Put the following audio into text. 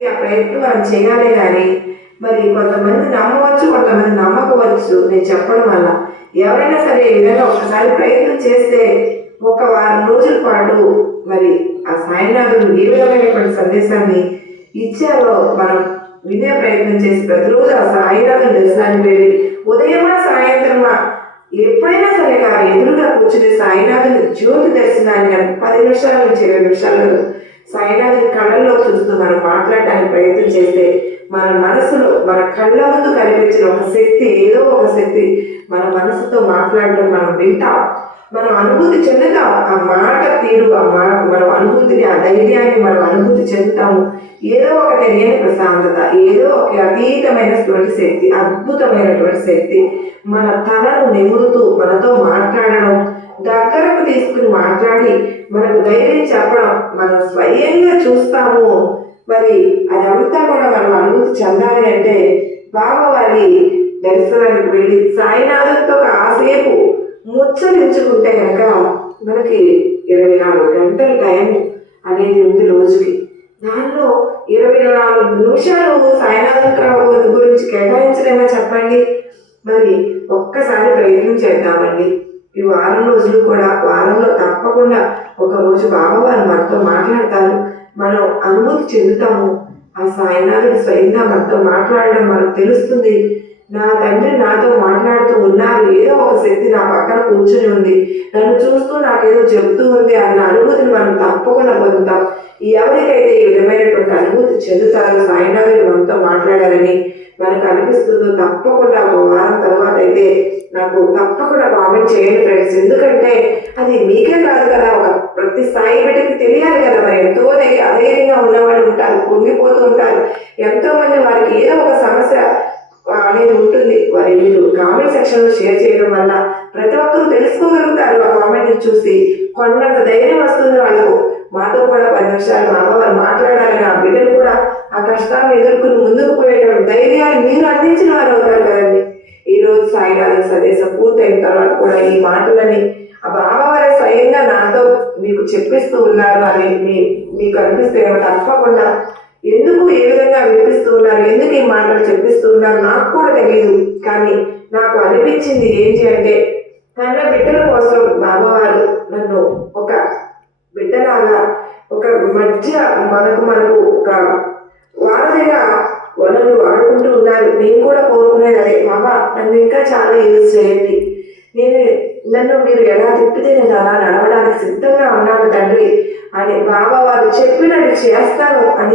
ఆ ప్రయత్నం మనం చేయాలే గాని, మరి కొంతమంది నమ్మవచ్చు, కొంతమంది నమ్మకపోవచ్చు నేను చెప్పడం వల్ల. ఎవరైనా సరే ఈ విధంగా ఒక్కసారి ప్రయత్నం చేస్తే, ఒక వారం రోజుల పాటు మరి ఆ సాయినాథుడు ఏ విధమైనటువంటి సందేశాన్ని ఇచ్చారో మనం వినే ప్రయత్నం చేసి ప్రతిరోజు ఆ సాయినాథుని దర్శనానికి వెళ్ళి ఉదయమా సాయంత్రమా ఎప్పుడైనా సరే కానీ ఎదురుగా కూర్చుని సాయినాథుని జ్యోతి దర్శనాన్ని 10 నిమిషాల నుంచి 20 నిమిషాలు సాయినాథుని కళ్ళల్లో చూస్తూ మనం మాట్లాడడానికి ప్రయత్నం చేస్తే మన మనసులో మన కళ్ళ ముందు కనిపించిన ఒక శక్తి, ఏదో ఒక శక్తి మన మనసుతో మాట్లాడడం మనం వింటాం, మనం అనుభూతి చెందుతాం. ఆ మాట తీరు, మనం అనుభూతిని, ఆ ధైర్యాన్ని మనం అనుభూతి చెందుతాము. ఏదో ఒక తెలియని ప్రశాంతత, ఏదో ఒక అతీతమైనటువంటి శక్తి, అద్భుతమైనటువంటి శక్తి మన తలను నిమురుతూ మనతో మాట్లాడడం, దగ్గరకు తీసుకుని మాట్లాడి మనకు ధైర్యం చెప్పడం మనం స్వయంగా చూస్తాము. మరి అదంతా కూడా మనం అనుభూతి చెందాలి అంటే బాబావారి దర్శనానికి వెళ్ళి సాయినాథంతో కాసేపు ముచ్చరించుకుంటే కనుక మనకి 24 గంటల టైం అనేది ఉంది రోజుకి. దానిలో 24 నిమిషాలు సాయినాథరావు గురించి కేటాయించలేమో చెప్పండి. మరి ఒక్కసారి ప్రయత్నం చేద్దామండి. ఈ వారం రోజులు కూడా వారంలో తప్పకుండా ఒకరోజు బాబావారు మనతో మాట్లాడతారు, మనం అనుభూతి చెందుతాము. ఆ సాయినాథుడు స్వయంగా మనతో మాట్లాడడం మనకు తెలుస్తుంది. నా తండ్రి నాతో మాట్లాడుతూ ఉన్నారు, ఏదో ఒక శక్తి నా పక్కన కూర్చుని ఉంది, నన్ను చూస్తూ నాకేదో చెబుతూ ఉంది అన్న అనుభూతిని మనం తప్పకుండా పొందుతాం. ఎవరికైతే ఈ విధమైనటువంటి అనుభూతి చెందుతారో సాయినాథుడు మనతో మాట్లాడారని మనకు అనిపిస్తుందో తప్పకుండా ఒక వారం తర్వాత అయితే నాకు తప్పకుండా కామెంట్ చేయండి ఫ్రెండ్స్. ఎందుకంటే అది మీకే కాదు కదా, ఒక ప్రతి స్థాయి బిడ్డకి తెలియాలి కదా. మరి ఎంతో అధైర్యంగా ఉన్నవాళ్ళు ఉంటారు, పొంగిపోతూ ఉంటారు, ఎంతో మంది వారికి ఏదో ఒక సమస్య అనేది ఉంటుంది. మరి మీరు కామెంట్ సెక్షన్లో షేర్ చేయడం వల్ల ప్రతి ఒక్కరూ తెలుసుకోగలుగుతారు. ఆ కామెంట్ చూసి కొండంత ధైర్యం వస్తుంది వాళ్ళకు. మాతో కూడా 10 నిమిషాలు బాబావారు మాట్లాడాలని ఆ బిడ్డలు కూడా ఆ కష్టాన్ని ఎదుర్కొని ముందుకు పోయేటువంటి ధైర్యాన్ని మీరు అందించిన వారు అవుతారు కదండి. ఈ రోజు సాయినాథ సందేశం పూర్తయిన తర్వాత కూడా ఈ మాటలని ఆ బాబావారే స్వయంగా నాతో మీకు చెప్పిస్తూ ఉన్నారు అని మీకు అనిపిస్తే తప్పకుండా ఎందుకు ఏ విధంగా వినిపిస్తూ ఉన్నారు, ఎందుకు ఈ మాటలు చెప్పిస్తూ ఉన్నారు నాకు కూడా తెలియదు. కానీ నాకు అనిపించింది ఏంటి అంటే, తన బిడ్డల కోసం బాబావారు నన్ను ఒక బిడ్డలాగా ఒక మధ్య మనకు ఒక వారధిగా వనరు ఆడుకుంటూ ఉన్నారు. నేను కూడా కోరుకునేది అదే, బాబా నన్ను ఇంకా చాలా యూజ్ చేయండి, నన్ను మీరు ఎలా తిప్పితే నేను అలా నడవడానికి సిద్ధంగా ఉన్నాను తండ్రి అని బాబా వారు చెప్పినట్టు చేస్తాను అని